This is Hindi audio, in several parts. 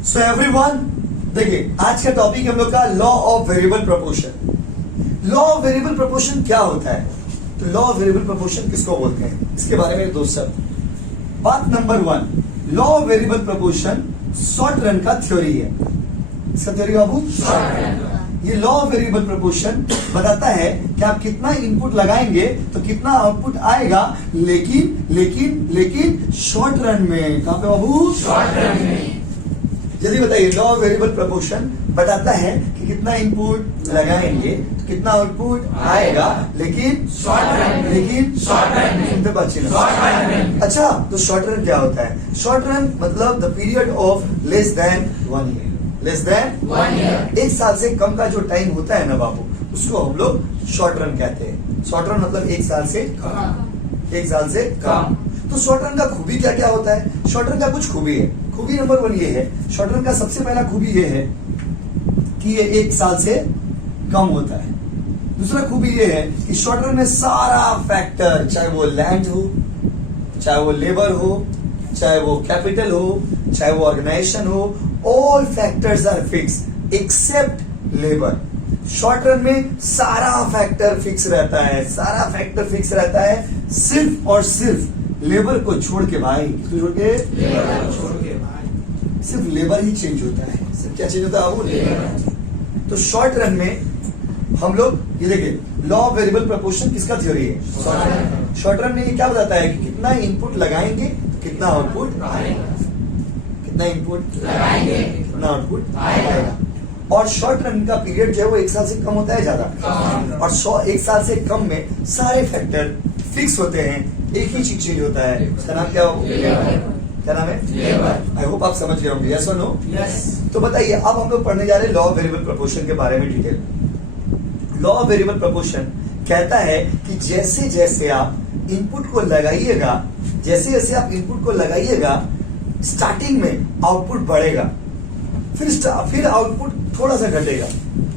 सो एवरीवन, देखिए आज का टॉपिक हम लोग का law of variable proportion. Law of variable proportion क्या होता है? तो लॉ ऑफ वेरिएबल प्रोपोर्शन किसको बोलते हैं, इसके बारे में दो शब्द। बात number 1, law of variable proportion short run का थ्योरी है। इसका थ्योरी बाबू ये लॉ ऑफ वेरिएबल प्रोपोर्शन बताता है कि आप कितना इनपुट लगाएंगे तो कितना आउटपुट आएगा, लेकिन शॉर्ट रन में। कहां पे बाबू? शॉर्ट रन में। जल्दी बताइए, लॉ ऑफ वेरिएबल प्रोपोर्शन बताता है कि कितना इनपुट लगाएंगे तो कितना आउटपुट आएगा, लेकिन शॉर्ट रन में। बच्चे अच्छा, तो शॉर्ट रन क्या होता है? शॉर्ट रन मतलब the period of less than 1 year. Less than 1 year, 1 साल से कम का जो टाइम होता है ना बाबू, उसको हम लोग शॉर्ट रन कहते हैं। शॉर्ट रन मतलब 1 साल से कम। 1 साल से कम। तो शॉर्ट रन का खूबी क्या क्या होता है? शॉर्ट रन का कुछ खूबी है। खूबी नंबर 1 ये है, शॉर्ट रन का सबसे पहला खूबी ये है कि ये 1 साल से कम होता है। दूसरा खूबी ये है कि शॉर्ट रन में सारा फैक्टर, चाहे वो लैंड हो, चाहे वो लेबर हो, चाहे वो कैपिटल हो, चाहे वो ऑर्गेनाइजेशन हो, all factors are fix except labour. Short run में सारा फैक्टर फिक्स रहता है, सारा फैक्टर फिक्स रहता है, सिर्फ और सिर्फ लेबर को छोड़ के भाई। किसको छोड़ के? लेबर को छोड़ के भाई। सिर्फ लेबर ही चेंज होता है। सिर्फ क्या चेंज होता है वो? लेबर। तो शॉर्ट रन में हम लोग ये देखिए, लॉ ऑफ वेरिएबल प्रोपोर्शन किसका थ्योरी है? शॉर्ट रन में ये क्या बताता है कि कितना इनपुट लगाएंगे तो कितना आउटपुट आएगा, कितना इनपुट लगाएंगे कितना आउटपुट आएगा। और शॉर्ट रन का पीरियड जो है वो 1 साल से कम होता है ज्यादा, और 1 साल से कम में सारे फैक्टर फिक्स होते हैं, एक ही चीज चेंज होता है। उसका नाम क्या होगा? क्या नाम है? लेबर। आई होप आप समझ गए होंगे। यस और नो? यस। तो बताइए, अब हम लोग पढ़ने जा रहे हैं लॉ ऑफ वेरिएबल प्रोपोर्शन के बारे में detail. Law of variable proportion कहता है कि जैसे जैसे आप इनपुट को लगाइएगा, स्टार्टिंग में आउटपुट बढ़ेगा, फिर आउटपुट थोड़ा सा घटेगा,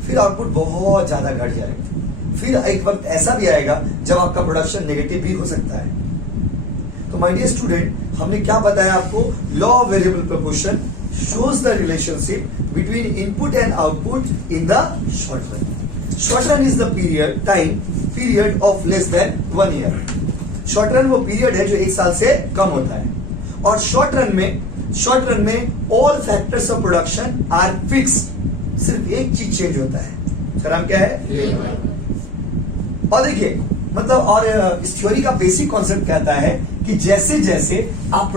फिर आउटपुट बहुत ज्यादा घट जाएगा, फिर एक वक्त ऐसा भी आएगा जब आपका प्रोडक्शन नेगेटिव भी हो सकता है। तो माय डियर स्टूडेंट, हमने क्या बताया आपको? Law of variable proportion shows the relationship between input and output in the short run. Short run is the period of less than 1 year. Short run वो पीरियड है जो 1 साल से कम होता है, और शॉर्ट रन में all factors of production are fixed. सिर्फ एक चीज चेंज होता है, उसका नाम क्या है? और देखिए मतलब, और इस थ्योरी का बेसिक कॉन्सेप्ट कहता है कि जैसे जैसे आप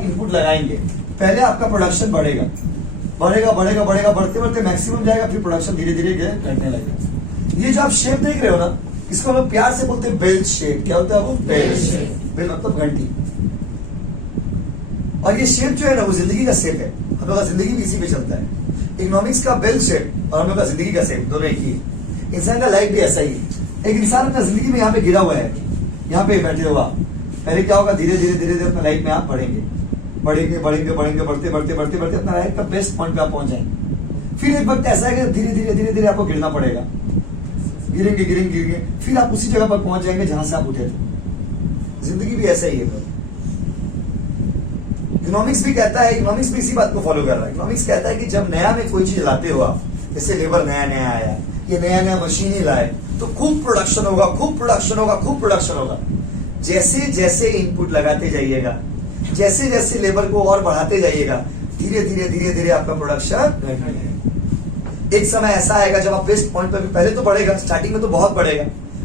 इनपुट लगाएंगे, पहले आपका प्रोडक्शन बढ़ेगा, बढ़ते बढ़ते मैक्सिमम जाएगा, फिर प्रोडक्शन धीरे धीरे घटने लगेगा। ये जो आप शेप देख रहे हो ना, इसको हम लोग प्यार से बोलते हैं बेल शेप। क्या होता है वो? Bell shape. बेल मतलब घंटी। और ये शेप जो है ना, वो जिंदगी का शेप है। हम लोग का जिंदगी भी इसी पे चलता है। इकोनॉमिक्स का बेल शेप और हम लोग का जिंदगी का शेप दोनों एक ही है। इंसान का लाइफ भी ऐसा ही है। एक इंसान अपना जिंदगी में यहाँ पे गिरा हुआ है, यहाँ पे बैठे हुआ, पहले क्या होगा? धीरे धीरे अपना लाइफ में आप बढ़ेंगे, बढ़ते अपना लाइफ का बेस्ट पॉइंट पे आप पहुंच जाएंगे। फिर एक वक्त ऐसा है कि धीरे धीरे आपको गिरना पड़ेगा, गिरेंगे, फिर आप उसी जगह पर पहुंच जाएंगे जहां से आप उठे थे। जिंदगी भी ऐसा ही है। इकोनॉमिक्स भी कहता है, इकोनॉमिक्स भी इसी बात को फॉलो कर रहा है। इकोनॉमिक्स कहता है कि जब नया में कोई चीज लाते हो आप, जैसे लेबर नया आया, ये नया मशीन ही लाए, तो खूब प्रोडक्शन होगा। जैसे जैसे इनपुट लगाते जाइएगा, जैसे जैसे लेबर को और बढ़ाते जाइएगा, धीरे धीरे आपका प्रोडक्शन एक समय ऐसा आएगा जब आप बेस्ट पॉइंट पर, पहले तो बढ़ेगा, स्टार्टिंग में तो बहुत बढ़ेगा,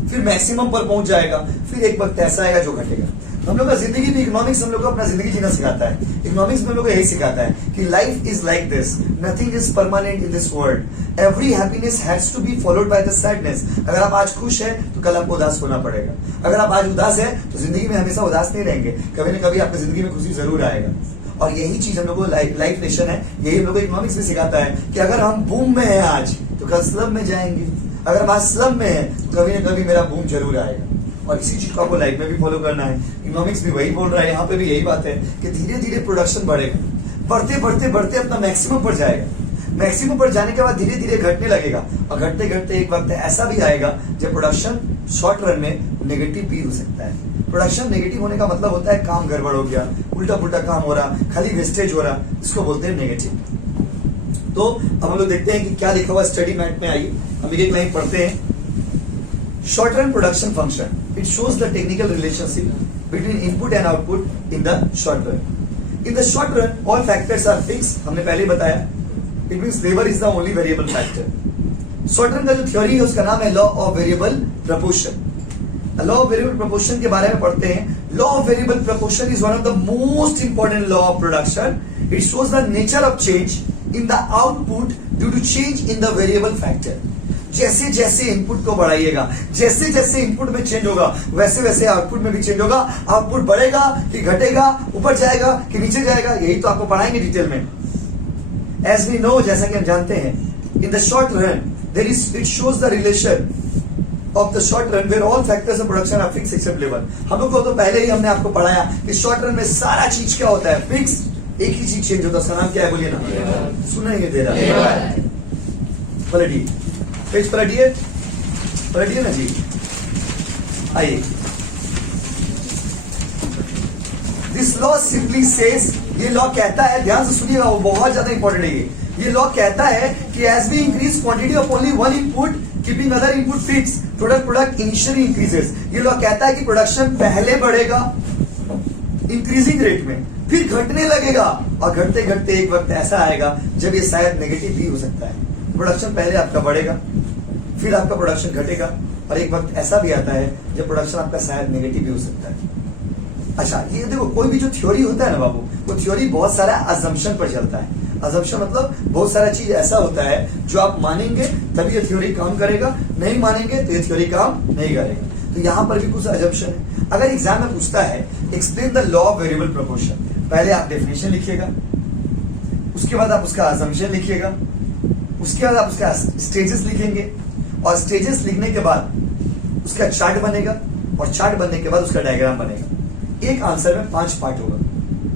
फिर मैक्सिमम पर पहुंच जाएगा, फिर एक वक्त ऐसा आएगा जो घटेगा। हम लोग का जिंदगी भी, इकोनॉमिक्स हम लोग को अपना जिंदगी जीना सिखाता है। इकोनॉमिक्स में हम लोग को यही सिखाता है कि life is like this, nothing is permanent in this world, every happiness has to be followed by the sadness. अगर आप आज खुश हैं तो कल आपको उदास होना पड़ेगा, अगर आप आज उदास हैं तो जिंदगी में हमेशा उदास नहीं रहेंगे, कभी न कभी आपकी जिंदगी में खुशी जरूर आएगा। और यही चीज हम लोग को लाइफ लेसन है, यही हम लोग को इकोनॉमिक्स में सिखाता है कि अगर हम बूम में हैं आज तो कल स्लम में जाएंगे, अगर हम आज स्लम में हैं तो कभी न कभी मेरा बूम जरूर आएगा। और इसी चीज को आपको लाइफ में भी फॉलो करना है। इकोनॉमिक्स भी वही बोल रहा है, यहाँ पे भी यही बात है कि धीरे धीरे प्रोडक्शन बढ़ेगा, बढ़ते अपना मैक्सिमम पर जाएगा, मैक्सिमम पर जाने के बाद धीरे धीरे घटने लगेगा, और घटते घटते एक वक्त ऐसा भी आएगा जब प्रोडक्शन शॉर्ट रन में नेगेटिव भी हो सकता है। प्रोडक्शन नेगेटिव होने का मतलब होता है काम गड़बड़ हो गया, उल्टा पुल्टा काम हो रहा, खाली वेस्टेज हो रहा, इसको बोलते हैं नेगेटिव। तो अब हम लोग देखते हैं कि क्या लिखा हुआ स्टडी मैट में। आइए हम एक लाइन पढ़ते हैं। Short run production function, it shows the technical relationship between input and output in the short run. In the short run all factors are fix, हमने पहले बताया। It means labour is the only variable factor. Short run का जो थ्योरी है उसका नाम है law of variable proportion. Law of variable proportion के बारे में पढ़ते हैं। Law of variable proportion is one of the most important law of production. It shows the nature of change in the output due to change in the variable factor. जैसे जैसे इनपुट को बढ़ाइएगा, जैसे जैसे इनपुट में चेंज होगा, वैसे वैसे आउटपुट में भी चेंज होगा। आउटपुट बढ़ेगा कि घटेगा, ऊपर जाएगा कि नीचे जाएगा, यही तो आपको पढ़ाएंगे डिटेल में। एज वी नो, जैसा कि हम जानते हैं, in the short run there is, it shows the relation of the short run where all factors of production are fix except labour. हम लोग को तो पहले ही हमने आपको पढ़ाया कि शॉर्ट रन में सारा चीज क्या होता है, फिक्स, एक ही चीज चेंज होता है। उसका नाम क्या है, बोलिए ना, सुना ही नहीं दे रहा। पलटिए, पेज पलटिए, पलटिए ना जी। आइए, दिस लॉ सिंपली सेज, ये लॉ कहता है, ध्यान से सुनिएगा, वो बहुत ज्यादा इंपॉर्टेंट है ये लॉ कहता है कि as we increase quantity of only one input keeping other input fix, product initially increases. ये लॉ कहता है कि प्रोडक्शन पहले बढ़ेगा इंक्रीजिंग रेट में, फिर घटने लगेगा, और घटते घटते एक वक्त ऐसा आएगा जब ये शायद नेगेटिव भी हो सकता है। प्रोडक्शन पहले आपका बढ़ेगा, फिर आपका प्रोडक्शन घटेगा, और एक वक्त ऐसा भी आता है जब प्रोडक्शन आपका शायद नेगेटिव भी हो सकता है। अच्छा, ये देखो, कोई भी जो थ्योरी होता है ना बाबू, वो थ्योरी बहुत सारा अजम्पशन पर चलता है। अजम्पशन मतलब बहुत सारा चीज ऐसा होता है जो आप मानेंगे तभी ये थ्योरी काम करेगा, नहीं मानेंगे तो ये थ्योरी काम नहीं करेगा। तो यहाँ पर भी कुछ अजम्पशन है। अगर एग्जाम में पूछता है explain the law of variable proportion, पहले आप डेफिनेशन लिखिएगा, उसके बाद आप उसका अजम्पशन लिखिएगा, उसके बाद आप उसका स्टेजेस लिखेंगे, और स्टेजेस लिखने के बाद उसका चार्ट बनेगा, और चार्ट बनने के बाद उसका डायग्राम बनेगा। एक आंसर में 5 पार्ट होगा,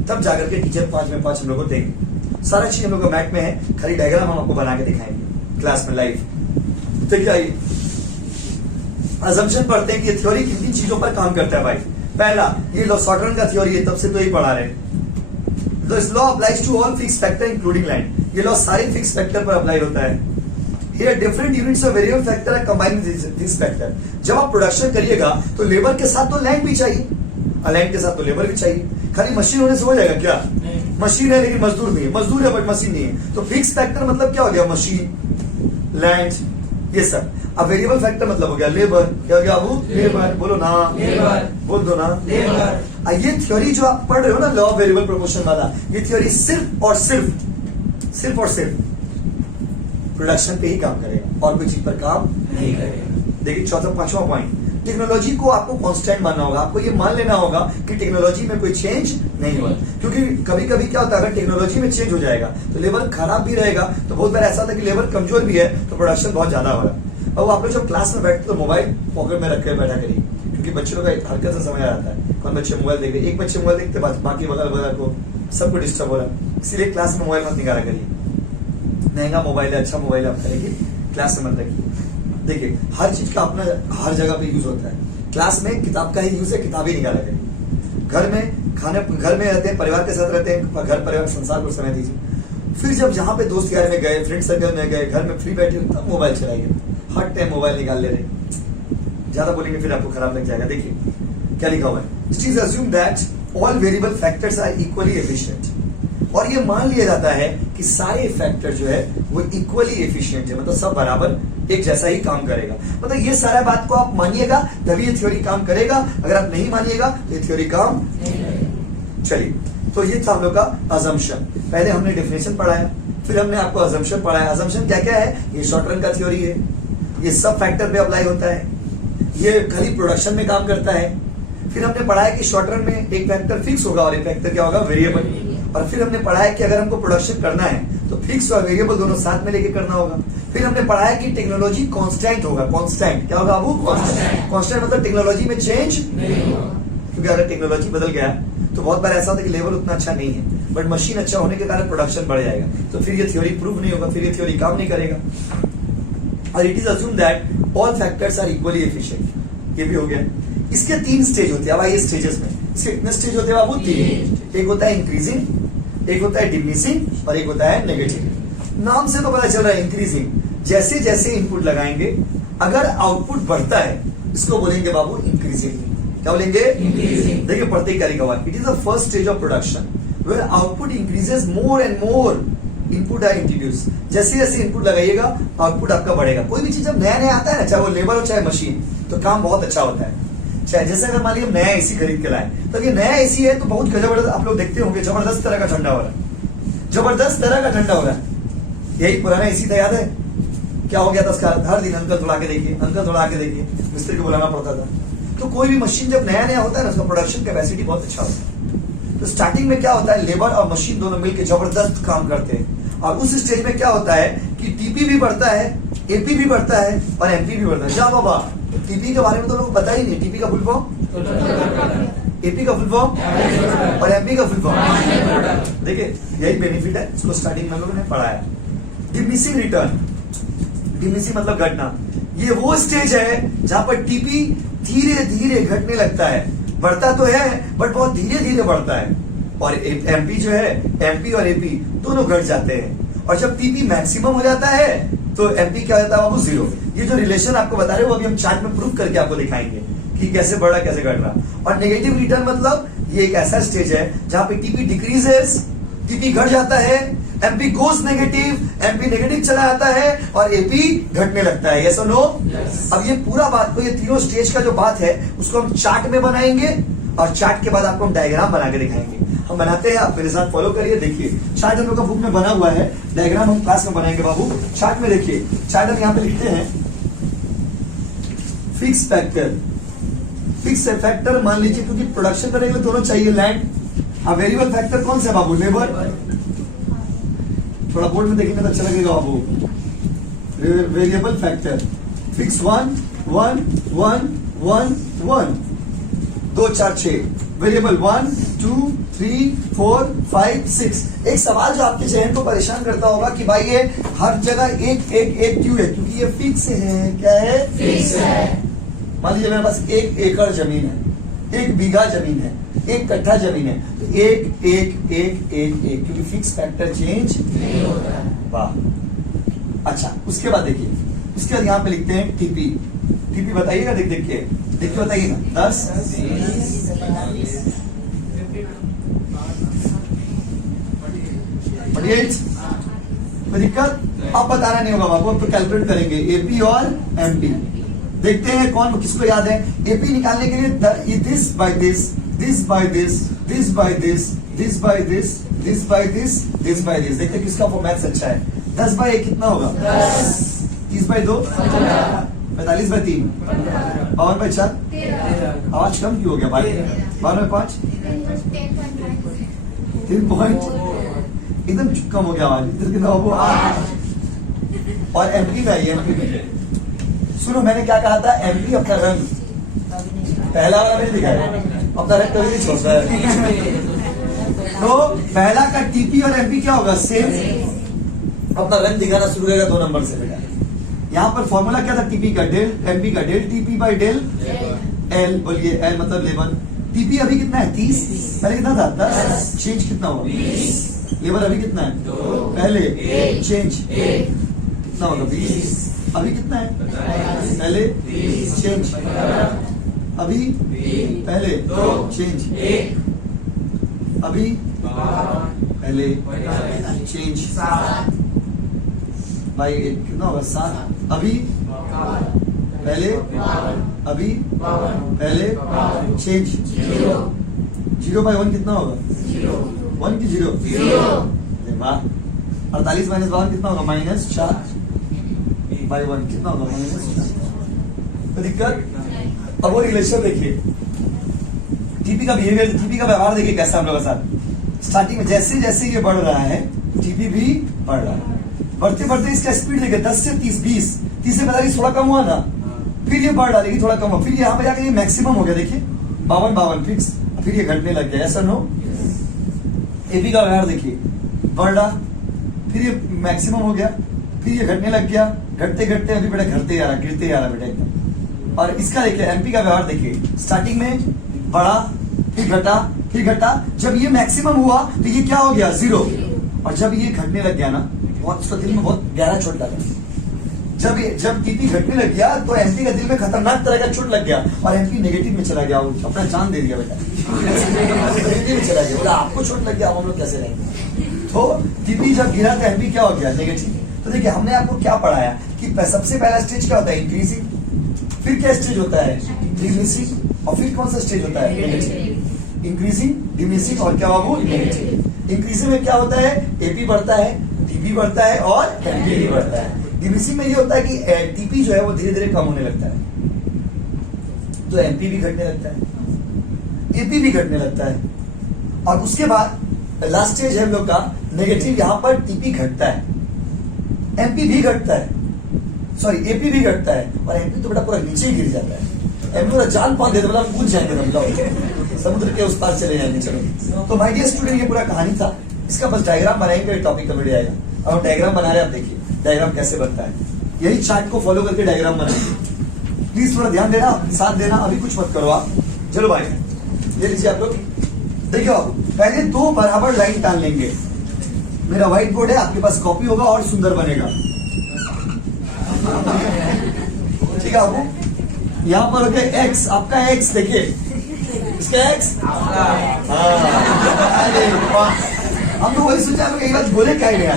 तब जाकर के टीचर 5 में 5 हम लोग को देंगे। सारा चीज हम लोग का मैट में है, खाली डायग्राम हम आपको बना के दिखाएंगे क्लास में लाइव। तो क्या ये अजम्पशन पढ़ते हैं कि ये थ्योरी किन किन चीजों पर काम करता है भाई। पहला, ये लॉ शॉर्ट रन का थ्योरी है, तब से तो ही पढ़ा रहे। This law applies to all fix factor including line. ये लॉ सारे फिक्स फैक्टर पर अप्लाई होता है। Here different units of variable factor are combined with this factor। जब आप प्रोडक्शन करिएगा तो लेबर के साथ तो लैंड भी चाहिए, और लैंड के साथ तो लेबर भी चाहिए। खाली मशीन होने से हो जाएगा क्या? मशीन है लेकिन मजदूर नहीं है, मजदूर है बट मशीन नहीं है। तो फिक्स फैक्टर मतलब क्या हो गया, मशीन, लैंड, ये सब। अब वेरिएबल फैक्टर मतलब हो गया लेबर, क्या हो गया वो, लेबर, बोलो ना, लेबर, बोल दो ना, लेबर। ये थ्योरी जो आप पढ़ रहे हो ना, लॉ ऑफ वेरिएबल प्रोपोर्शन वाला, ये थ्योरी सिर्फ और सिर्फ प्रोडक्शन पे ही काम करेगा, और कोई चीज पर काम नहीं करेगा। देखिए, चौथा 5वां पॉइंट, टेक्नोलॉजी को आपको कांस्टेंट मानना होगा। आपको ये मान लेना होगा कि टेक्नोलॉजी में कोई चेंज नहीं हुआ, क्योंकि कभी कभी क्या होता है, अगर टेक्नोलॉजी में चेंज हो जाएगा तो लेबर खराब भी रहेगा। तो बहुत बार ऐसा होता है कि लेबर कमजोर भी है तो प्रोडक्शन बहुत ज्यादा हो रहा है। अब आप लोग जब क्लास में बैठते तो मोबाइल पॉकेट में रख कर बैठा करिए, क्योंकि बच्चों लोग का हरकत से समझ आता है कौन बच्चे मोबाइल देख रहे। एक बच्चे मोबाइल देखते बाकी बगल बगल को सबको डिस्टर्ब हो रहा है, इसीलिए क्लास में मोबाइल मत निकाला करिए। महंगा मोबाइल है, अच्छा मोबाइल आप करेंगे, क्लास में मत रखिए। देखिए, हर चीज का अपना हर जगह पे यूज होता है। क्लास में किताब का ही यूज है, किताब ही निकाला करिए। घर में रहते हैं, परिवार के साथ रहते हैं, घर परिवार संसार को समय दीजिए। फिर जब जहाँ पे दोस्त यार में गए, फ्रेंड सर्कल में गए, घर में फ्री बैठे तब मोबाइल चलाइए। हर टाइम मोबाइल निकाल ले रहे, ज्यादा बोलेंगे फिर आपको खराब लग जाएगा। देखिए क्या लिखा हुआ है, it is assume that all variable factors are equally efficient. और ये मान लिया जाता है कि सारे फैक्टर जो है वो इक्वली एफिशिएंट है, मतलब सब बराबर एक जैसा ही काम करेगा। मतलब ये सारा बात को आप मानिएगा तभी ये थ्योरी काम करेगा, अगर आप नहीं मानिएगा तो ये थ्योरी काम नहीं करेगा। चलिए, तो ये था हम लोग का अजम्पशन। पहले हमने डेफिनेशन पढ़ाया, फिर हमने आपको अजम्पशन पढ़ाया। अजम्पशन क्या क्या है, ये शॉर्ट रन का थ्योरी है, ये सब फैक्टर पे अप्लाई होता है, ये खाली प्रोडक्शन में काम करता है। फिर हमने पढ़ाया कि शॉर्ट रन में एक फैक्टर फिक्स होगा और एक फैक्टर क्या होगा, वेरिएबल। और फिर हमने पढ़ाया कि अगर हमको प्रोडक्शन करना है तो फिक्स और वेरिएबल दोनों साथ में लेके करना होगा। फिर हमने पढ़ाया कि टेक्नोलॉजी कांस्टेंट होगा। कांस्टेंट क्या होगा, वो कांस्टेंट मतलब टेक्नोलॉजी में चेंज नहीं होगा, क्योंकि अगर टेक्नोलॉजी बदल गया तो बहुत बार ऐसा होता है कि लेबर उतना अच्छा नहीं है, बट मशीन अच्छा होने के कारण प्रोडक्शन बढ़ जाएगा। तो फिर ये थ्योरी प्रूव नहीं होगा, फिर ये थ्योरी काम नहीं करेगा। और it is assume that all factors are equally efficient. ये भी हो गया। इसके 3 स्टेज होते हैं। अब आइए स्टेजेस में, इसके कितने स्टेज होते हैं बाबू? 3। एक होता है इंक्रीजिंग, एक होता है डिमिनिशिंग और एक होता है नेगेटिव। नाम से तो पता चल रहा है इंक्रीजिंग, जैसे जैसे इनपुट लगाएंगे अगर आउटपुट बढ़ता है इसको बोलेंगे बाबू इंक्रीजिंग। क्या बोलेंगे? इंक्रीजिंग। देखिए पढ़ते ही करेगा। It is the first stage of production where output increases more and more input are introduce. जैसे जैसे इनपुट लगाइएगा आउटपुट आपका बढ़ेगा। कोई भी चीज जब नया नया आता है ना, चाहे वो लेबर हो चाहे मशीन, तो काम बहुत अच्छा होता है। चाहे जैसे अगर मान लीजिए हम नया एसी खरीद के लाए, तो ये नया एसी है तो बहुत जबरदस्त, आप लोग देखते होंगे जबरदस्त तरह का ठंडा हो रहा है, जबरदस्त तरह का ठंडा हो रहा है। यही पुराना एसी था, याद है क्या हो गया था उसका? हर दिन अंकल थोड़ा के देखिए, अंकल थोड़ा के देखिए, मिस्त्री को बुलाना पड़ता था। तो कोई भी मशीन जब नया नया होता है ना, उसका प्रोडक्शन कैपेसिटी बहुत अच्छा होता है। तो स्टार्टिंग में क्या होता है, लेबर और मशीन दोनों मिलकर जबरदस्त काम करते हैं। और उस स्टेज में क्या होता है कि टीपी भी बढ़ता है, एपी भी बढ़ता है और एमपी भी बढ़ता है। जा बाबा, टीपी के बारे में तो लोग पता ही नहीं। टीपी का फुल फॉर्म, एपी का फुल फॉर्म और एमपी का फुल फॉर्म। देखिए यही बेनिफिट है, इसको स्टार्टिंग में लोगों ने पढ़ाया। डिमिनिशिंग रिटर्न, डिमिनिशिंग मतलब घटना। ये वो स्टेज है जहां पर टीपी धीरे धीरे घटने लगता है। बढ़ता तो है बट बहुत धीरे धीरे बढ़ता है। और एमपी जो है, एमपी और एपी दोनों घट जाते हैं। और जब टीपी मैक्सिमम हो जाता है तो एमपी क्या हो जाता है बाबू? 0। ये जो रिलेशन आपको बता रहे हो अभी हम चार्ट में प्रूव करके आपको दिखाएंगे कि कैसे बढ़ रहा कैसे घट रहा। और नेगेटिव रिटर्न मतलब ये एक ऐसा स्टेज है जहां पे टीपी डिक्रीजेस, टीपी घट जाता है, MP goes negative, MP negative चला जाता है और एपी घटने लगता है। यस और नो? अब ये पूरा बात को, ये तीनों स्टेज का जो बात है उसको हम चार्ट में बनाएंगे और चार्ट के बाद आपको हम डायग्राम बना के दिखाएंगे। हम बनाते हैं, आप मेरे साथ फॉलो करिए। देखिए चार्ट हम लोग का बुक में बना हुआ है, डायग्राम हम क्लास में बनाएंगे बाबू। चार्ट में देखिए, चार्ट हम यहाँ पे लिखते हैं फिक्स फैक्टर। फिक्स फैक्टर मान लीजिए, क्योंकि प्रोडक्शन करने के लिए दोनों चाहिए, लैंड। अब वेरिएबल फैक्टर कौन सा बाबू? लेबर। थोड़ा बोर्ड में देखेंगे तो अच्छा लगेगा बाबू। Variable factor fix 1 1 1 1 1 2 4 6 variable 1 2 3 4 5 6। एक सवाल जो आपके जहन को परेशान करता होगा कि भाई ये हर जगह एक एक एक क्यों है? क्योंकि ये फिक्स है। क्या है? फिक्स है। मान लीजिए मेरे पास 1 एकड़ जमीन है, 1 बीघा जमीन है, 1 कट्ठा जमीन है, तो 1 1 1 1 1, क्योंकि फिक्स फैक्टर चेंज नहीं होता है। वाह, अच्छा। उसके बाद देखिए, उसके बाद यहाँ पे लिखते हैं टीपी। टीपी बताइएगा, देखिए बताइएगा। 10 48। कोई दिक्कत? अब बताना नहीं होगा बाबू, अब तो कैलकुलेट करेंगे एपी और एमपी। देखते हैं कौन किसको याद है। एपी निकालने के लिए this by this, this by this, this by this, this by this, this by this, this by this. देखते हैं किसका मैथ्स अच्छा है। 10 बाय 1 कितना होगा? 10। 30 बाय 2 45 बाय 3 52 बाय 4 आवाज कम क्यों हो गया भाई? 12 बाय 5 3 पॉइंट एकदम कम हो गया आवाज। इधर कितना हो? 8। और एमपी में आइए, एमपी में सुनो, मैंने क्या कहा था? एमपी अपना रंग, पहला वाला मैंने दिखाया, अपना रंग कभी नहीं छोड़ता है। तो पहला का टीपी और एमपी क्या होगा? सेम। अपना रंग दिखाना शुरू करेगा 2 नंबर से बेटा। यहाँ पर फॉर्मूला क्या था? टीपी का डेल, एमपी का del TP by del L. बोलिए एल मतलब लेबर। टीपी अभी कितना है? 30। पहले कितना था? 10। चेंज कितना होगा? 20। लेबर अभी कितना है? 2। पहले चेंज कितना होगा? 20। अभी कितना है? पहले चेंज, अभी पहले चेंज, अभी पहले चेंज भाई कितना होगा? 7। अभी पहले, अभी पहले चेंज। 0 बाय 1 कितना होगा? 1 की 0। वाह। 48 माइनस 52 कितना होगा? -4 बाय 1 कितना होगा? -4। तो दिक्कत? अब वो रिलेशन देखिए, टीपी का बिहेवियर, टीपी का व्यवहार देखिए कैसा हम लोग के साथ। स्टार्टिंग में जैसे जैसे ये बढ़ रहा है टीपी भी बढ़ रहा है। बढ़ते बढ़ते इसका स्पीड देखिए 10 से 30 20, 30 से 45 थोड़ा कम हुआ ना, फिर ये बढ़ रहा है थोड़ा कम हुआ, फिर यहाँ पे जाकर ये मैक्सिमम हो गया। देखिए 52 52 फिक्स, फिर ये घटने लग गया। ऐसा नो एपी का व्यवहार देखिए, बढ़ रहा, फिर ये मैक्सिमम हो गया, फिर ये घटने लग गया, घटते घटते अभी बेटा घटते जा रहा, गिरते जा रहा बेटा एकदम। और इसका देखिए एमपी का व्यवहार देखिए, स्टार्टिंग में बढ़ा, फिर घटा, फिर घटा, जब ये मैक्सिमम हुआ तो ये क्या हो गया, 0। और जब ये घटने लग गया ना, बहुत उसका दिल में बहुत गहरा चोट लगा। जब टीपी घटने लग गया तो एमपी का दिल में खतरनाक तरह का चोट लग गया और एमपी नेगेटिव में चला गया, अपना जान दे दिया बेटा, नेगेटिव में चला गया। बोला आपको चोट लग गया, हम लोग कैसे रहेंगे। तो टीपी जब गिरा तो एमपी क्या हो गया, नेगेटिव। तो देखिए हमने आपको क्या पढ़ाया कि सबसे पहला स्टेज क्या होता है, इंक्रीजिंग, फिर क्या स्टेज होता है, डिमिनिशिंग, और फिर कौन सा स्टेज होता है, नेगेटिव। इंक्रीजिंग, डिमिनिशिंग और क्या बाबू, नेगेटिव। इंक्रीजिंग में क्या होता है, एपी बढ़ता है, टीपी बढ़ता है और एमपी भी बढ़ता है। डिमिनिशिंग में ये होता है कि टीपी जो है वो धीरे धीरे कम होने लगता है, तो एमपी भी घटने लगता है, एपी भी घटने लगता है। और उसके बाद लास्ट स्टेज है हम लोग का नेगेटिव, यहाँ पर टीपी घटता है, एमपी भी घटता है, सॉरी एपी भी घटता है, और एमपी तो बेटा पूरा नीचे ही गिर जाता है। एमपी पूरा जान पान देता है, कूद जाएंगे हम लोग, समुद्र के उस पार चले जाएंगे। चलो तो माय डियर स्टूडेंट, ये पूरा कहानी था, इसका बस डायग्राम बनाएंगे, टॉपिक का वीडियो आएगा। अब डायग्राम बना रहे हैं, आप देखिए डायग्राम कैसे बनता है, यही चार्ट को फॉलो करके डायग्राम बनाएंगे। प्लीज थोड़ा ध्यान देना, साथ देना, अभी कुछ मत करो आप। चलो भाई ले लीजिए आप लोग, देखियो पहले 2 बराबर लाइन टान लेंगे। मेरा व्हाइट बोर्ड है, आपके पास कॉपी होगा और सुंदर बनेगा, ठीक है आपको। यहाँ पर ओके एक्स, आपका एक्स देखिए, इसका एक्स, हम तो वही सोचा ये बात बोले क्या नहीं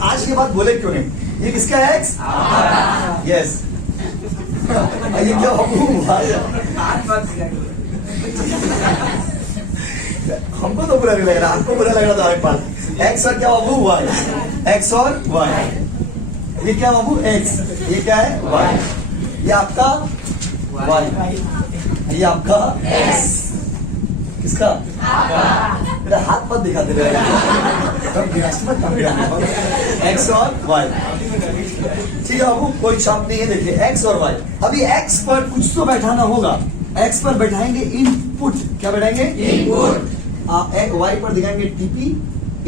आज ये बात बोले क्यों नहीं, ये किसका है एक्स, यस। ये क्या हमको तो बुरा नहीं लग रहा, आपको बुरा लग रहा था हमारे पास। एक्स और क्या बाबू, वाई, एक्स और वाई। ये क्या बाबू, एक्स, ये क्या है, वाई, ये आपका वाई, ये आपका एक्स, किसका, मेरा हाथ मत दिखाते रहे, एक्स और वाई, ठीक है बाबू, कोई छाप नहीं है। देखिए एक्स और वाई, अभी एक्स पर कुछ तो बैठाना होगा, एक्स पर बैठाएंगे इनपुट, क्या बैठाएंगे, इनपुट। वाई पर दिखाएंगे टीपी,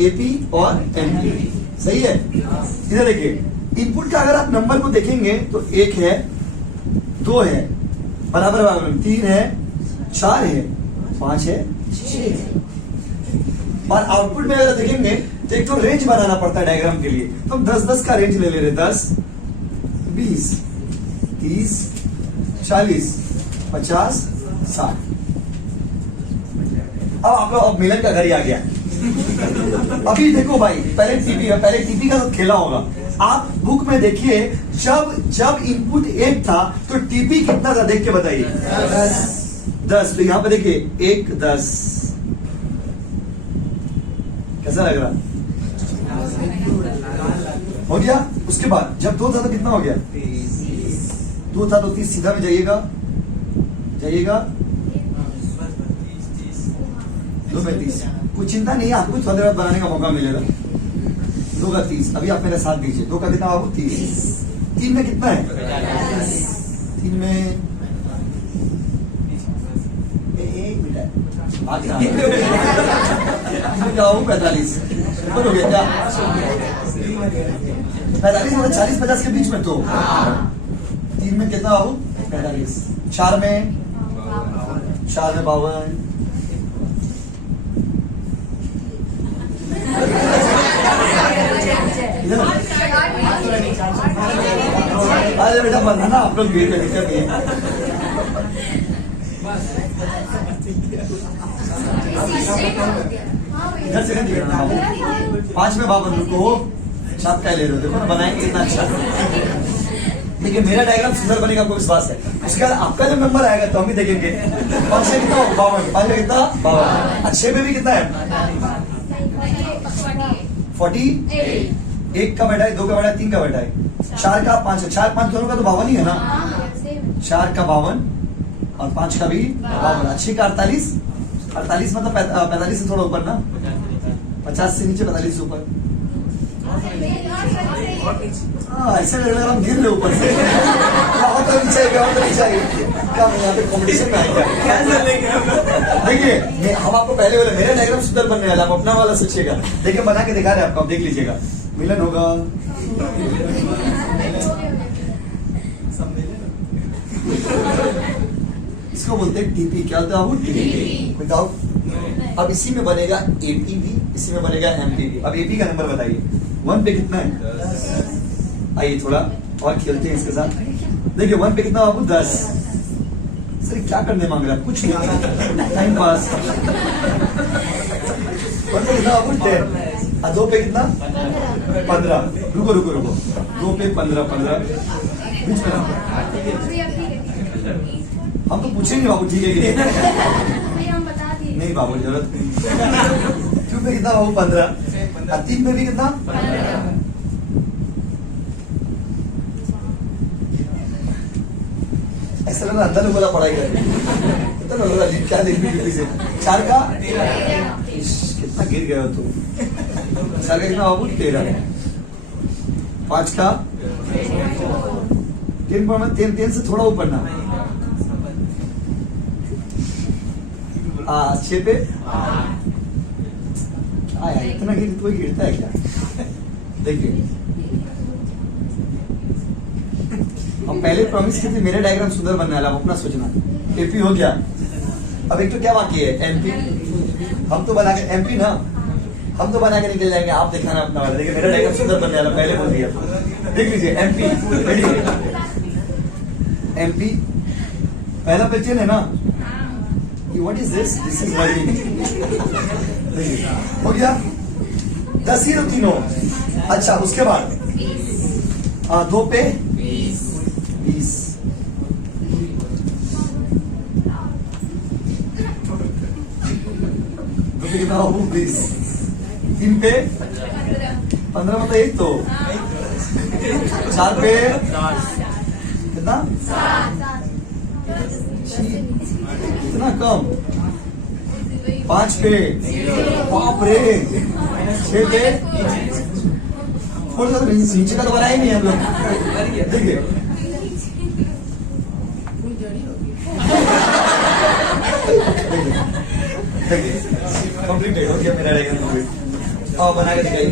एपी और एमपी, सही है। इधर देखिए इनपुट का अगर आप नंबर को देखेंगे तो 1 है, 2 है, बराबर बराबर 3 है, 4 है, 5 है, 6 है। और आउटपुट में अगर देखेंगे तो एक तो रेंज बनाना पड़ता है डायग्राम के लिए, तो हम 10-10 का रेंज ले रहे, 10, 20, 30, 40, 50, 60। अब आप लोग, अब मिलन का घर ही आ गया। अभी देखो भाई, पहले टीपी का तो खेला होगा। आप बुक में देखिए, जब इनपुट 1 था तो टीपी कितना था, देख के बताइए, 10। तो यहां पे देखिए 1, 10, कैसा लग रहा हो गया। उसके बाद जब 2 था तो कितना हो गया, 2 था तो 30, सीधा में जाइएगा, 2 में 30, कुछ चिंता नहीं है, आपको थोड़ा देर बनाने का मौका मिलेगा। 2 का 30, अभी आप मेरे साथ दीजिए, 2 का कितना बाबू, 30, 3 में कितना है, 3 में क्या हो, 45 हो गया क्या, 45 मतलब 40-50 के बीच में। तो 3 में कितना बाबू, 45, 4 में 52, अरे बेटा बंधा ना, आप लोग गेट में दिक्कत नहीं है। इधर से 5 में 52 रुको, छाप क्या ले रहे हो, देखो ना बनाएंगे कितना अच्छा। देखिए मेरा डायग्राम सुंदर बनेगा, आपको विश्वास है। उसके बाद आपका जब नंबर आएगा तो हम भी देखेंगे 5 से कितना, 52, 5 में कितना, 52, अच्छे में भी कितना है, 40, 1 का बैठा है, 2 का बैठा है, 3 का बैठा है, 4 का 5 है, 4, 5 दोनों का तो 52 ही है ना, 4 का 52 और 5 का भी 52, 6 का 48, 48 मतलब 45 से थोड़ा ऊपर ना, 50 से नीचे, 45 से ऊपर। हाँ ऐसे लग रहा है हम गिर रहे ऊपर से, बहुत तो नहीं चाहिए, बहुत तो नहीं चाहिए। क्या मैं यहाँ पे कॉम्पिटिशन में आएगा देखिए हम आपको पहले बोले मेरा डायग्राम सुंदर बनने वाला, आप अपना वाला सोचिएगा। देखिए बना के दिखा रहे हैं आपको, आप देख लीजिएगा। मिलन होगा, इसको बोलते हैं टीपी। क्या होता है वो? टीपी। बताओ, अब इसी में बनेगा एपी भी, इसी में बनेगा एमपी भी। अब एपी का नंबर बताइए, 1 पे कितना है? आइए थोड़ा और खेलते हैं इसके साथ। देखिए 1 पे कितना बाबू? 10। सर क्या करने मांग रहा है? कुछ नहीं, टाइम पास। 1 पे कितना बाबू? 10। 2 पे कितना? 15। रुको रुको रुको, 2 पे 15 बीच में हम तो पूछेंगे बाबू, ठीक है कि नहीं? नहीं बाबू जरूरत नहीं। 2 पे कितना बाबू? 15। 3 पे भी कितना? 15। ऐसा लग रहा अंदर बोला पढ़ाई कर कितना लग रहा क्या देखने से। 4 का कितना गिर गया तू। 4 का कितना बाबू? 13। 5 का 3 पढ़ना, 3 से थोड़ा ऊपर ना। 6 पे यार इतना गिरता है क्या? देखिए हम पहले प्रॉमिस किए थे मेरा डायग्राम सुंदर बनने वाला, अपना सोचना। एपी हो गया, अब एक तो क्या बाकी है? एमपी। हम तो बना के एमपी ना, हम तो बना के निकल जाएंगे, आप दिखाना अपना वाला। देखिए मेरा डायग्राम सुंदर बनने वाला, पहले बोल दिया। देख लीजिए एमपी रेडी है। एमपी पहला पेज है ना, what is this? This is wording. हो गया 10 ही तीनों। अच्छा उसके बाद 2 पे 20। 2 पे कितना हो? 20। 3 पे 15 मतलब 1 तो। 4 पे कितना? इतना कम। 5 पे बाप रे। 6 पे थोड़ा सा नीचे का तो बनाया ही नहीं हम लोग। देखिए कंप्लीट हो गया मेरा डायग्राम कंप्लीट। और बना के दिखाइए।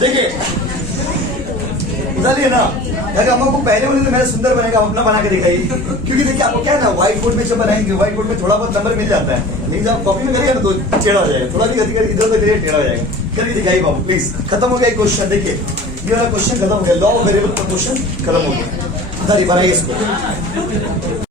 देखिए उधर ना, अगर हम आपको पहले बोले तो मेरा सुंदर बनेगा, अपना बना के दिखाइए। क्योंकि देखिए आपको क्या है ना, व्हाइट बोर्ड में जब बनाएंगे, व्हाइट बोर्ड में थोड़ा बहुत नंबर मिल जाता है, लेकिन जब कॉपी में करिएगा ना तो टेढ़ा हो जाएगा। थोड़ा भी गति करके इधर उधर करिए, टेढ़ा हो जाएगा। करके दिखाइए बाबू प्लीज। खत्म हो गया क्वेश्चन। देखिए ये वाला क्वेश्चन खत्म हो गया, लॉ ऑफ वेरिएबल प्रोपोर्शन खत्म हो गया। उधर ही बनाइए इसको।